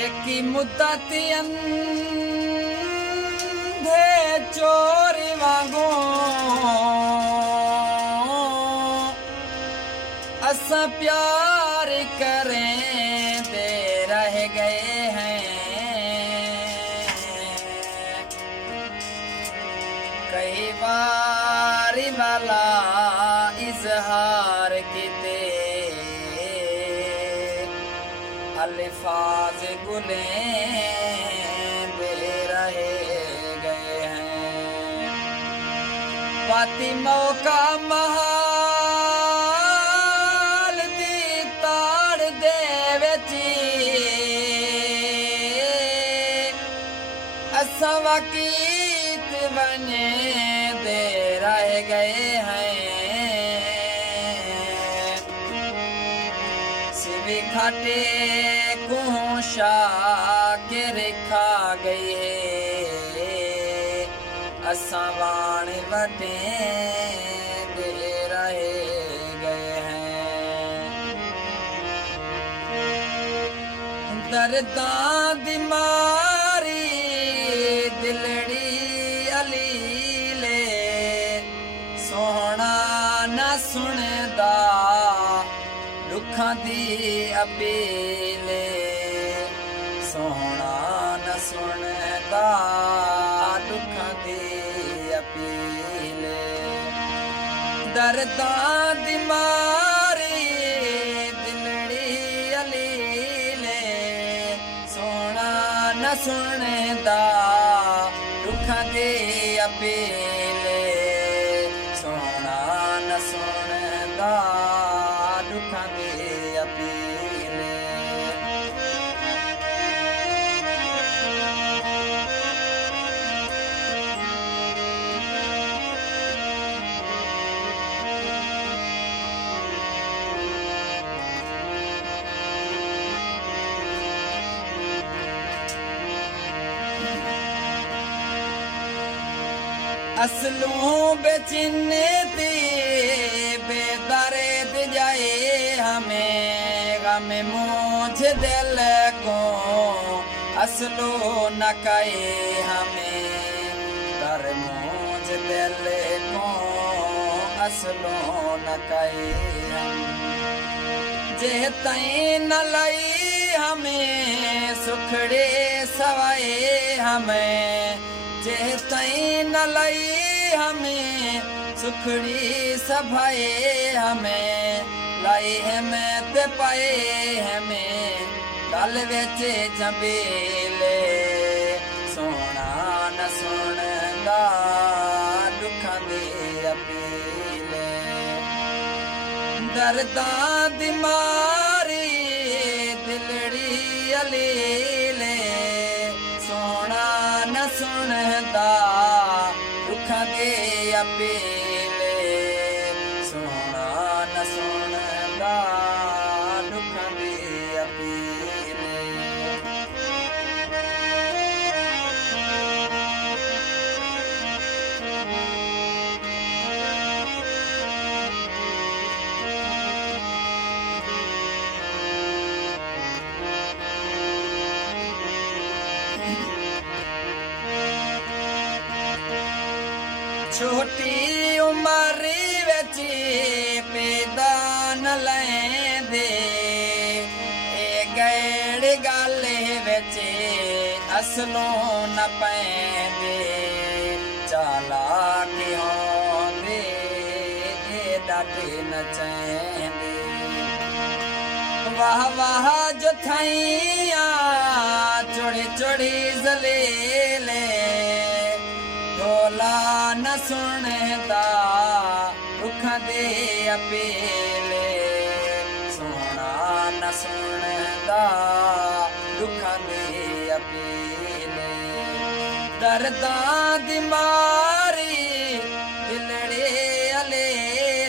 एकी मुद्दत अंधे चोरी वांगू असा प्यार करें दे रह गए हैं। कई बार वाला इजहार किते अल्फाज गुले दे रहे गए हैं। पाती मौका महाल दी ताड़ दे वेची असा वकीत बने दे रह गए हैं। सिवी खाटे कुशा के रखा गई है असा बाण बटे दे रहे गए हैं। दर्दा दिमारी दिलड़ी अली ले सोहना न सुनदा दुखां दी अपीले सोहना न सुनदा दुखां दी अपीले। दर्दा दिमारी दिलड़ी अली ले सोहना न सुनदा दुखां दी अपीले सोहना न सुनदा दुखां दी अपीले। असलों बेचिन्नती बेदर्द जाए हमें गम मुझे दिल को असलो न कहे हमें कर मुझे दिल को असलो न कहे हम जे तई न लई हमें सुखड़े सवाए हमें जे तई न लई हमें सुखड़ी सभाए हमें लाई हमें ते पाए हमें गल विच जबेले सोना न सुनदा दुखां दी अपीले। दर्दा दिमारी दिलड़ी अली ले सोना न सुनदा दुखां दी अपीले सोना न सुनदा दुखां दी अपीले। छोटी उम्र विच पैदा न लैंदे ए गैड़ गल विच असलों न पैंदे चालाक होंदे ए डाटे न चैंदे। वाह वाह जो थैया चोड़ी चोड़ी जलेले ढोला न सुनदा दुखां दे अपीले सोना न सुनदा दुखां दे अपीले। दर्दा दिमारी दिलड़े अले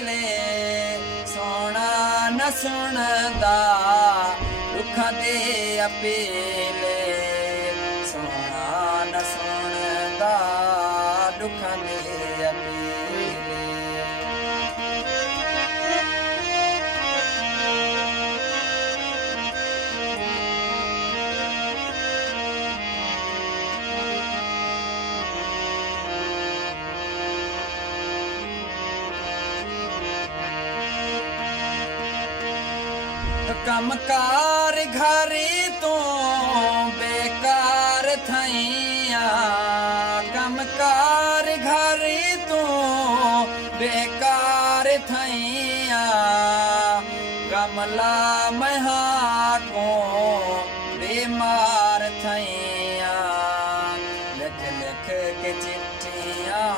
ले सोना न सुनदा दुखां दे अपीले सोना न सुनदा दुखां दे अपीले। कमकार घरी तू बेकार थैया कमकार घरी तू बेकार थैया कमला महा को बीमार थैया लिख लिख के चिट्ठियाँ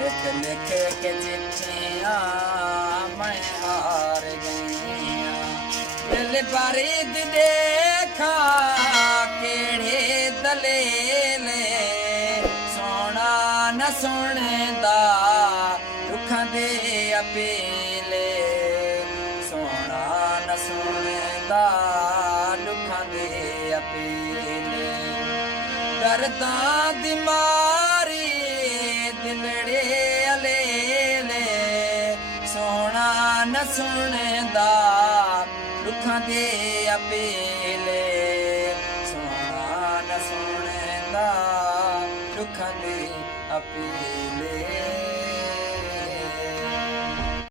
लिख लिख के चिट्ठियाँ मैं हार गईया दिल बरीद देखा केड़े दलेले सोना न सुनदा दुखां दे अपीले सोना न सुनदा दुखां दे अपीले दर्दां दी मारी दिलड़े अलेले सोना न सुनदा दुखां दे अपीले सोना न सुनदा दुखां दे अपीले